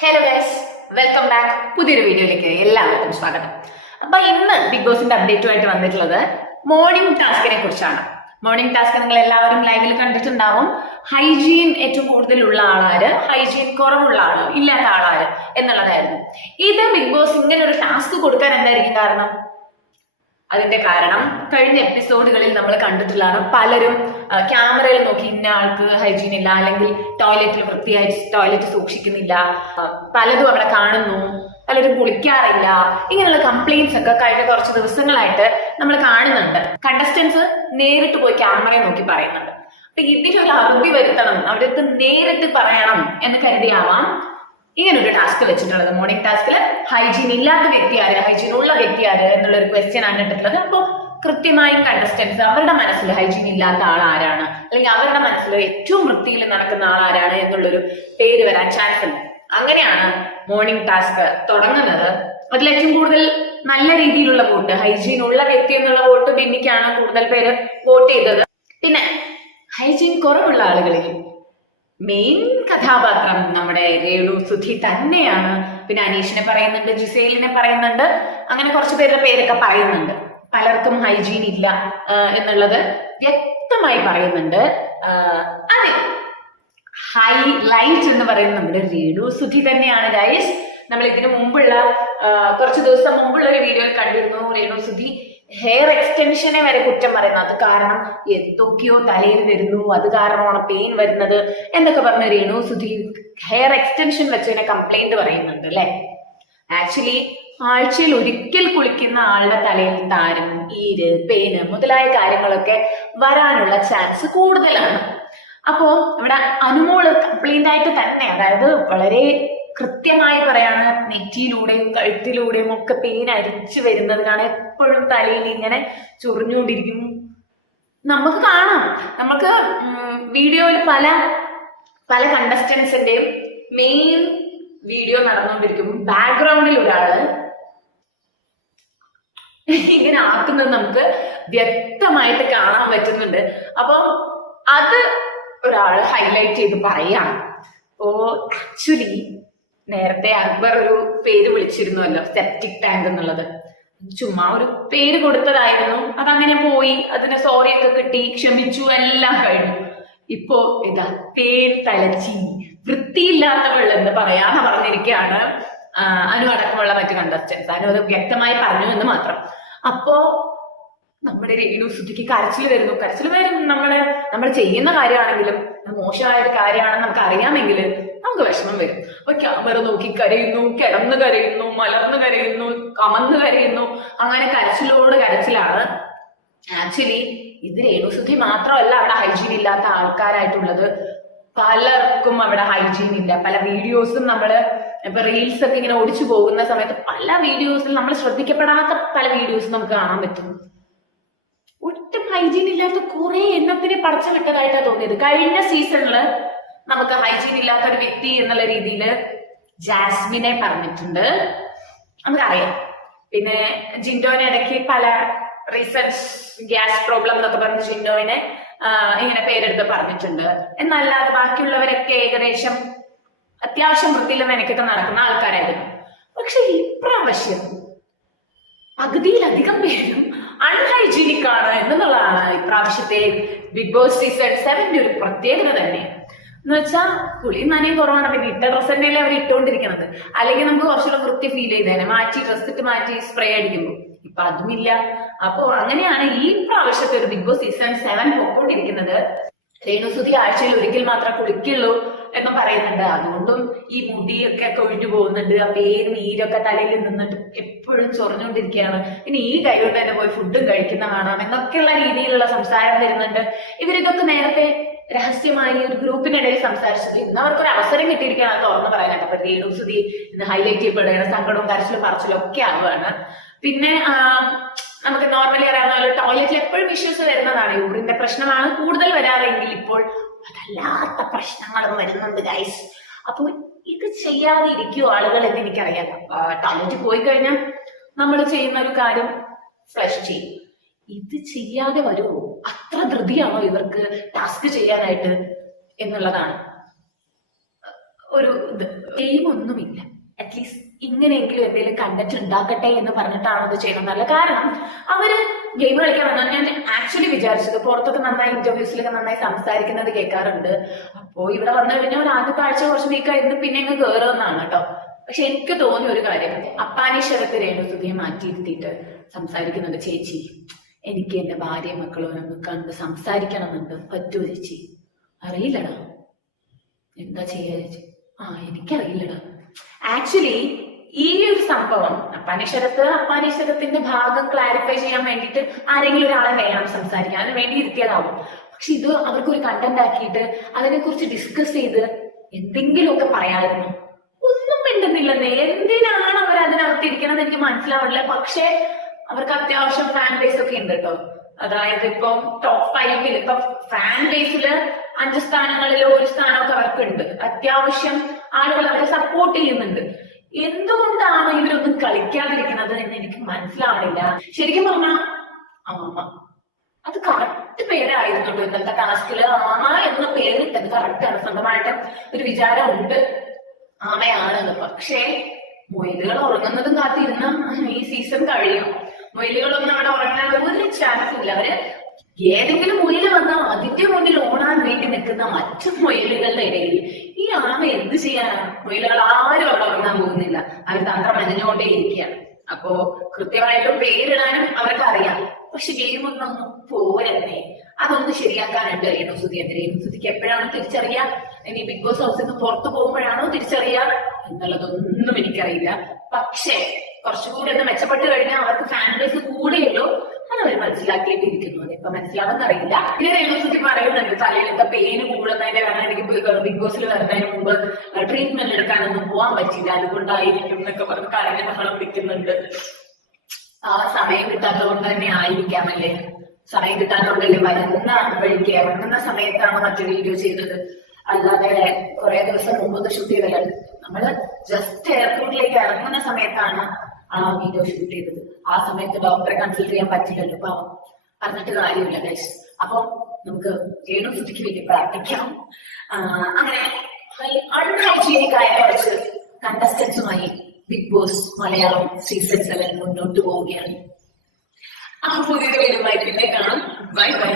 Hello guys welcome back പുതിയൊരു വീഡിയോയിലേക്ക് എല്ലാവർക്കും സ്വാഗതം. അപ്പൊ ഇന്ന് ബിഗ് ബോസിന്റെ അപ്ഡേറ്റുമായിട്ട് വന്നിട്ടുള്ളത് മോർണിംഗ് ടാസ്കിനെ കുറിച്ചാണ്. മോർണിംഗ് ടാസ്ക് നിങ്ങൾ എല്ലാവരും ലൈവിൽ കണ്ടിട്ടുണ്ടാവും. ഹൈജീൻ ഏറ്റവും കൂടുതലുള്ള ആളാര് ഹൈജീൻ കുറവുള്ള ആൾ ഇല്ലാത്ത ആളാര് എന്നുള്ളതായിരുന്നു. ഇത് ബിഗ് ബോസ് ഇങ്ങനെ ഒരു ടാസ്ക് കൊടുക്കാൻ എന്തായിരിക്കും കാരണം? അതിന്റെ കാരണം കഴിഞ്ഞ എപ്പിസോഡുകളിൽ നമ്മൾ കണ്ടിട്ടുള്ളതാണ്. പലരും ക്യാമറയിൽ നോക്കി ഇന്ന ആൾക്ക് ഹൈജീൻ ഇല്ല അല്ലെങ്കിൽ ടോയ്ലറ്റിൽ വൃത്തിയായി ടോയ്ലറ്റ് സൂക്ഷിക്കുന്നില്ല. പലതും അവിടെ കാണുന്നു. പലരും കുളിക്കാറില്ല. ഇങ്ങനെയുള്ള കംപ്ലൈന്റ്സ് ഒക്കെ കഴിഞ്ഞ കുറച്ച് ദിവസങ്ങളായിട്ട് നമ്മൾ കാണുന്നുണ്ട്. കണ്ടസ്റ്റൻസ് നേരിട്ട് പോയി ക്യാമറയെ നോക്കി പറയുന്നുണ്ട്. അപ്പൊ ഇതിനൊരു അറുതി വരുത്തണം. അവരടുത്ത് നേരിട്ട് പറയണം എന്ന് കരുതിയാവാം. ഇങ്ങനെ ഒരു ടാസ്ക് വെച്ചിട്ടുള്ളത് മോർണിംഗ് ടാസ്കിൽ ഹൈജീൻ ഇല്ലാത്ത വ്യക്തി ആര്? ഹൈജീൻ ഉള്ള വ്യക്തി ആര്? എന്നുള്ള ഒരു ക്വസ്റ്റ്യൻ ആണ് ഇട്ടിട്ടുള്ളത്. അപ്പോൾ കൃത്യമായും കണ്ടസ്റ്റൻസ് അവരുടെ മനസ്സിൽ ഹൈജീൻ ഇല്ലാത്ത ആൾ ആരാണ്? അല്ലെങ്കിൽ അവരുടെ മനസ്സിൽ ഏറ്റവും വൃത്തിയിൽ നടക്കുന്ന ആൾ ആരാണ് എന്നുള്ളൊരു പേര് വരാൻ ചാൻസ് ഉണ്ട്. അങ്ങനെയാണ് മോർണിംഗ് ടാസ്ക് തുടങ്ങുന്നത്. അതിൽ ഏറ്റവും കൂടുതൽ നല്ല രീതിയിലുള്ള വോട്ട് ഹൈജീൻ ഉള്ള വ്യക്തി എന്നുള്ള വോട്ട് ബിന്നിക്കാണ് കൂടുതൽ പേര് വോട്ട് ചെയ്തത്. പിന്നെ ഹൈജീൻ കുറവുള്ള ആളുകളിൽ മെയിൻ കഥാപാത്രം നമ്മുടെ രേണു സുധി തന്നെയാണ്. പിന്നെ അനീഷിനെ പറയുന്നുണ്ട് ജിസേലിനെ പറയുന്നുണ്ട്. അങ്ങനെ കുറച്ച് പേരുടെ പേരൊക്കെ പറയുന്നുണ്ട്. പലർക്കും ഹൈജീൻ ഇല്ല എന്നുള്ളത് വ്യക്തമായി പറയുന്നുണ്ട്. അതെ. ഹൈ ഹൈലൈറ്റ് എന്ന് പറയുന്നത് നമ്മുടെ രേണു സുധി തന്നെയാണ് ഗൈസ് നമ്മൾ ഇതിനു മുമ്പുള്ള കുറച്ച് ദിവസം മുമ്പുള്ള ഒരു വീഡിയോയിൽ കണ്ടിരുന്നു രേണു സുധി. ഹെയർ എക്സ്റ്റൻഷനെ വരെ കുറ്റം പറയുന്നു. അത് കാരണം എന്തൊക്കെയോ തലയിൽ വരുന്നു അത് കാരണമാണ് പെയിൻ വരുന്നത് എന്നൊക്കെ പറഞ്ഞ രേണു സുധി ഹെയർ എക്സ്റ്റൻഷൻ വെച്ചതിനെ കംപ്ലൈന്റ് പറയുന്നുണ്ട് അല്ലെ? ആക്ച്വലി ആഴ്ചയിൽ ഒരിക്കൽ കുളിക്കുന്ന ആളുടെ തലയിൽ താരം ഈര് പെയിന് മുതലായ കാര്യങ്ങളൊക്കെ വരാനുള്ള ചാൻസ് കൂടുതലാണ്. അപ്പോ ഇവിടെ അനുമോൾ കംപ്ലൈന്റ് ആയിട്ട് തന്നെ അതായത് വളരെ കൃത്യമായി പറയാണ് നെറ്റിയിലൂടെയും കഴുത്തിലൂടെയും ഒക്കെ പെയിൻ അരിച്ചു വരുന്നത് കാണാൻ എപ്പോഴും തലയിൽ ഇങ്ങനെ ചൊറിഞ്ഞുകൊണ്ടിരിക്കും. നമുക്ക് കാണാം. നമുക്ക് വീഡിയോയിൽ പല പല കണ്ടസ്റ്റൻസിന്റെയും മെയിൻ വീഡിയോ നടന്നുകൊണ്ടിരിക്കും. ബാക്ക്ഗ്രൗണ്ടിൽ ഒരാൾ ഇങ്ങനെ ആക്കുന്നത് നമുക്ക് വ്യക്തമായിട്ട് കാണാൻ പറ്റുന്നുണ്ട്. അപ്പം അത് ഒരാൾ ഹൈലൈറ്റ് ചെയ്ത് പറയാണ്. ഓ ആക്ച്വലി നേരത്തെ അക്ബർ ഒരു പേര് വിളിച്ചിരുന്നുവല്ലോ സെപ്റ്റിക് ടാങ്ക് എന്നുള്ളത്. ചുമ്മാ ഒരു പേര് കൊടുത്തതായിരുന്നു. അതങ്ങനെ പോയി അതിന് സോറി ഒക്കെ കിട്ടി ക്ഷമിച്ചു എല്ലാം കഴിഞ്ഞു. ഇപ്പോ ഇതാ പേര് തലച്ചി വൃത്തിയില്ലാത്തവൾ എന്ന് പറയാന്ന് പറഞ്ഞിരിക്കുകയാണ് അനു അടക്കമുള്ള മറ്റു കണ്ടസ്റ്റൻസ് അനു അത് വ്യക്തമായി പറഞ്ഞു എന്ന് മാത്രം. അപ്പോ നമ്മുടെ രേണു സുധിക്ക് കരച്ചിൽ വരുന്നു. കരച്ചിൽ വരും. നമ്മൾ നമ്മൾ ചെയ്യുന്ന കാര്യമാണെങ്കിലും മോശമായ ഒരു കാര്യമാണെന്ന് നമുക്ക് അറിയാമെങ്കിൽ നമുക്ക് വിഷമം വരും. അപ്പൊ ക്യാമറ നോക്കി കരയുന്നു കിടന്ന് കരയുന്നു മലർന്ന് കരയുന്നു കമന്ന് കരയുന്നു. അങ്ങനെ കരച്ചിലോട് കരച്ചിലാണ്. ആക്ച്വലി ഇത് രേണുസുദ്ധി മാത്രമല്ല അവിടെ ഹൈജീൻ ഇല്ലാത്ത ആൾക്കാരായിട്ടുള്ളത്. പലർക്കും അവിടെ ഹൈജീൻ ഇല്ല. പല വീഡിയോസും നമ്മൾ ഇപ്പൊ റീൽസ് ഒക്കെ ഇങ്ങനെ ഓടിച്ചു പോകുന്ന സമയത്ത് പല വീഡിയോസിൽ നമ്മൾ ശ്രദ്ധിക്കപ്പെടാത്ത പല വീഡിയോസും നമുക്ക് കാണാൻ പറ്റും. ഒട്ടും ഹൈജീൻ ഇല്ലാത്ത കുറെ എണ്ണത്തിനെ പടച്ചു വിട്ടതായിട്ടാണ് തോന്നിയത്. കഴിഞ്ഞ സീസണിൽ നമുക്ക് ഹൈജീൻ ഇല്ലാത്ത ഒരു വ്യക്തി എന്നുള്ള രീതിയിൽ ജാസ്മിനെ പറഞ്ഞിട്ടുണ്ട്. നമുക്കറിയാം. പിന്നെ ജിൻഡോനെ ഇടയ്ക്ക് പല റീസൺസ് ഗ്യാസ് പ്രോബ്ലം എന്നൊക്കെ പറഞ്ഞ് ജിൻഡോനെ ഇങ്ങനെ പേരെടുത്ത് പറഞ്ഞിട്ടുണ്ട്. എന്നല്ലാതെ ബാക്കിയുള്ളവരൊക്കെ ഏകദേശം അത്യാവശ്യം വൃത്തിയില്ലെന്ന് എനിക്കൊക്കെ നടക്കുന്ന ആൾക്കാരായിരുന്നു. പക്ഷെ ഇപ്രാവശ്യം പകുതിയിലധികം പേരും അൺഹൈജീനിക് ആണ് എന്നുള്ളതാണ് ഇപ്രാവശ്യത്തെ ബിഗ് ബോസ് സീസൺ സെവന്റെ ഒരു പ്രത്യേകത തന്നെ. എന്ന് വെച്ചാൽ കുളി നനയും കുറവാണ്. പിന്നെ ഇട്ട ഡ്രസ്സ് തന്നെയല്ലേ അവർ ഇട്ടുകൊണ്ടിരിക്കുന്നത് അല്ലെങ്കിൽ നമുക്ക് കുറച്ചുകൂടെ വൃത്തി ഫീൽ ചെയ്തേനെ. മാറ്റി ഡ്രസ് ഇട്ട് മാറ്റി സ്പ്രേ അടിക്കുമ്പോൾ ഇപ്പൊ അതുമില്ല. അപ്പോ അങ്ങനെയാണ് ഈ പ്രാവശ്യത്തെ ഒരു ബിഗ് ബോസ് സീസൺ സെവൻ പൊക്കോണ്ടിരിക്കുന്നത്. രേണുസുതി ആഴ്ചയിൽ ഒരിക്കൽ മാത്രമേ കുളിക്കുള്ളൂ എന്ന് പറയുന്നുണ്ട്. അതുകൊണ്ടും ഈ മുടിയൊക്കെ കൊഴിഞ്ഞു പോകുന്നുണ്ട്. ആ പേര് നീരൊക്കെ തലയിൽ നിന്നിട്ട് എപ്പോഴും ചൊറിഞ്ഞുകൊണ്ടിരിക്കുകയാണ്. ഇനി ഈ കൈ കൊണ്ട് തന്നെ പോയി ഫുഡും കഴിക്കുന്ന കാണാം എന്നൊക്കെയുള്ള രീതിയിലുള്ള സംസാരം വരുന്നുണ്ട്. ഇവരിതൊക്കെ നേരത്തെ രഹസ്യമായി ഒരു ഗ്രൂപ്പിനിടയിൽ സംസാരിച്ചത് ഇന്ന് അവർക്കൊരു അവസരം കിട്ടിയിരിക്കുകയാണ് തുറന്നു പറയാനായിട്ട്. അപ്പൊ രേണുസുതി ഇന്ന് ഹൈലൈറ്റ് ചെയ്യപ്പെടുകയാണ്. സങ്കടവും കരച്ചിലും പറച്ചിലും ഒക്കെ ആവുകയാണ്. പിന്നെ നമുക്ക് നോർമലി അറിയാവുന്ന പോലെ ടോയ്ലറ്റിൽ എപ്പോഴും ഇഷ്യൂസ് വരുന്നതാണ്. യൂറിന്റെ പ്രശ്നമാണ് കൂടുതൽ വരാറെങ്കിൽ ഇപ്പോൾ അതല്ലാത്ത പ്രശ്നങ്ങളും വരുന്നുണ്ട് ഗൈസ് അപ്പോൾ ഇത് ചെയ്യാതെ ആളുകൾ എന്ന് എനിക്കറിയാം. ടോയ്ലറ്റിൽ പോയി കഴിഞ്ഞാൽ നമ്മൾ ചെയ്യുന്ന ഒരു കാര്യം ഫ്ലഷ് ചെയ്യും. ഇത് ചെയ്യാതെ വരുമോ അത്ര ധൃതിയാണോ ഇവർക്ക് ടാസ്ക് ചെയ്യാനായിട്ട് എന്നുള്ളതാണ്. ഒരു എയിം ഒന്നുമില്ല. അറ്റ്ലീസ്റ്റ് ഇങ്ങനെയെങ്കിലും എന്തെങ്കിലും കണ്ടന്റ് ഉണ്ടാക്കട്ടെ എന്ന് പറഞ്ഞിട്ടാണ് അത് ചെയ്യുന്നത്. കാരണം അവർ ഗെയിം കളിക്കാൻ വന്നാൽ ഞാൻ ആക്ച്വലി വിചാരിച്ചത് പുറത്തൊക്കെ നന്നായി ഇന്റർവ്യൂസിലൊക്കെ നന്നായി സംസാരിക്കുന്നത് കേൾക്കാറുണ്ട്. അപ്പോ ഇവിടെ വന്നു പിന്നെ ഒരു ആദ്യത്തെ ആഴ്ച കുറച്ച് വീക്കായിരുന്നു പിന്നെ അങ്ങ് കയറുമെന്നാണ് കേട്ടോ. പക്ഷെ എനിക്ക് തോന്നിയ ഒരു കാര്യം അപ്പാനീശ്വരത്ത് രേണുസുതിയെ മാറ്റിയിരുത്തിയിട്ട് സംസാരിക്കുന്നുണ്ട് ചേച്ചി. എനിക്ക് എന്റെ ഭാര്യ മക്കളും ഒന്ന് കണ്ട് സംസാരിക്കണമെന്നുണ്ട് പറ്റുമോ ചേച്ചി. അറിയില്ലടാ. എന്താ ചെയ്യാ ചേച്ചി? ആ എനിക്കറിയില്ലടാ. ആക്ച്വലി ഈ ഒരു സംഭവം അപ്പാനീശ്വരത്ത് അപ്പാനീശ്വരത്തിന്റെ ഭാഗം ക്ലാരിഫൈ ചെയ്യാൻ വേണ്ടിയിട്ട് ആരെങ്കിലും ഒരാളെ വേണം സംസാരിക്കാൻ. അതിന് വേണ്ടി ഇരുത്തിയതാവും. പക്ഷെ ഇത് അവർക്ക് ഒരു കണ്ടന്റ് ആക്കിയിട്ട് അതിനെ കുറിച്ച് ഡിസ്കസ് ചെയ്ത് എന്തെങ്കിലുമൊക്കെ പറയാമായിരുന്നു. ഒന്നും മിണ്ടുന്നില്ലെന്നേ. എന്തിനാണ് അവർ അതിനകത്ത് ഇരിക്കണമെന്ന് എനിക്ക് മനസ്സിലാവില്ല പക്ഷേ അവർക്ക് അത്യാവശ്യം ഫാൻ ബേസ് ഒക്കെ ഉണ്ട് കേട്ടോ അതായത് ഇപ്പം ടോപ്പ് ഫൈവിൽ ഇപ്പൊ ഫാൻ ബേസിൽ അഞ്ച് സ്ഥാനങ്ങളിലോ ഒരു സ്ഥാനമൊക്കെ അവർക്ക് ഉണ്ട് അത്യാവശ്യം ആളുകൾ അവരെ സപ്പോർട്ട് ചെയ്യുന്നുണ്ട്. എന്തുകൊണ്ടാണ് ഇവരൊന്നും കളിക്കാതിരിക്കുന്നത് എന്ന് എനിക്ക് മനസ്സിലാവണില്ല. ശരിക്കും പറഞ്ഞാൽ അമ്മ അത് കറക്റ്റ് പേരായിരുന്നുള്ളൂ ഇന്നത്തെ ടാസ്കിൽ ആമ എന്ന പേരിട്ടത് കറക്റ്റ് ആണ്. സ്വന്തമായിട്ട് ഒരു വിചാരം ഉണ്ട് ആമയാണെന്ന് പക്ഷേ മൊയിലുകൾ ഉറങ്ങുന്നതും കാത്തിരുന്ന ഈ സീസൺ കഴിയും മൊയിലുകളൊന്നും അവിടെ ഉറങ്ങാൻ ഒരു ചാൻസ് ഇല്ല. അവർ ഏതെങ്കിലും മുയൽ വന്നാൽ അതിന്റെ മുന്നിൽ ഓടാൻ വേണ്ടി നിൽക്കുന്ന മറ്റു മുയലുകളുടെ ഇടയിൽ ഈ ആമ എന്ത് ചെയ്യാനാണ് മുയലുകൾ ആരും അവിടെ ഉറങ്ങാൻ പോകുന്നില്ല. അവർ തന്ത്രം അണിഞ്ഞുകൊണ്ടേ ഇരിക്കുകയാണ്. അപ്പോ കൃത്യമായിട്ട് പേരിടാനും അവർക്ക് അറിയാം. പക്ഷെ ഗെയിം ഒന്നും പോരല്ലേ അതൊന്ന് ശരിയാക്കാനുണ്ട് രേണുസുതി എന്ന് രേണുസുതിക്ക് എപ്പോഴാണ് തിരിച്ചറിയാ ഇനി ബിഗ് ബോസ് ഹൗസിൽ നിന്ന് പുറത്തു പോകുമ്പോഴാണോ തിരിച്ചറിയാ എന്നുള്ളതൊന്നും എനിക്കറിയില്ല. പക്ഷേ കുറച്ചുകൂടി ഒന്ന് മെച്ചപ്പെട്ട് കഴിഞ്ഞാൽ അവർക്ക് ഫാൻ ബേസ് അത് അവർ മനസ്സിലാക്കിയിട്ടിരിക്കുന്നു. ഇപ്പൊ മനസ്സിലാവുന്നറിയില്ല പിന്നെ രേണുസുതി പറയുന്നുണ്ട് തലയിലത്തെ പെയിന് കൂടുന്നതിന്റെ കാരണം എനിക്ക് ബിഗ് ബോസിൽ വരുന്നതിന് മുമ്പ് ട്രീറ്റ്മെന്റ് എടുക്കാനൊന്നും പോകാൻ പറ്റില്ല അതുകൊണ്ടായിരിക്കും എന്നൊക്കെ പറഞ്ഞ് കരഞ്ഞ ബഹളം വിൽക്കുന്നുണ്ട് ആ സമയം കിട്ടാത്തത് കൊണ്ട് തന്നെ ആയിരിക്കാം അല്ലേ? സമയം കിട്ടാത്തതുകൊണ്ടല്ലേ വരുന്ന വഴിക്ക് ഇറങ്ങുന്ന സമയത്താണ് മറ്റു വീഡിയോ ചെയ്തത്? അല്ലാതെ കുറെ ദിവസം മുമ്പ് ഷൂട്ട് ചെയ്തല്ലേ? നമ്മൾ ജസ്റ്റ് എയർപോർട്ടിലേക്ക് ഇറങ്ങുന്ന സമയത്താണ് ആ വീഡിയോ ഷൂട്ട് ചെയ്തത്. ആ സമയത്ത് ഡോക്ടറെ കൺസൾട്ട് ചെയ്യാൻ പറ്റില്ലല്ലോ അപ്പൊ പറഞ്ഞിട്ട് കാര്യമില്ല ഗൈസ് അപ്പൊ നമുക്ക് രേണു സുധിക്ക് വേണ്ടി പ്രാർത്ഥിക്കാം. അങ്ങനെ അൺഹൈജീനിക് ആയ കുറച്ച് കണ്ടസ്റ്റൻസുമായി Bigg Boss Malayalam season seven മുന്നോട്ട് പോവുകയാണ്. ആ പുതിയ വീടുമായി പിന്നെ കാണാം. Bye bye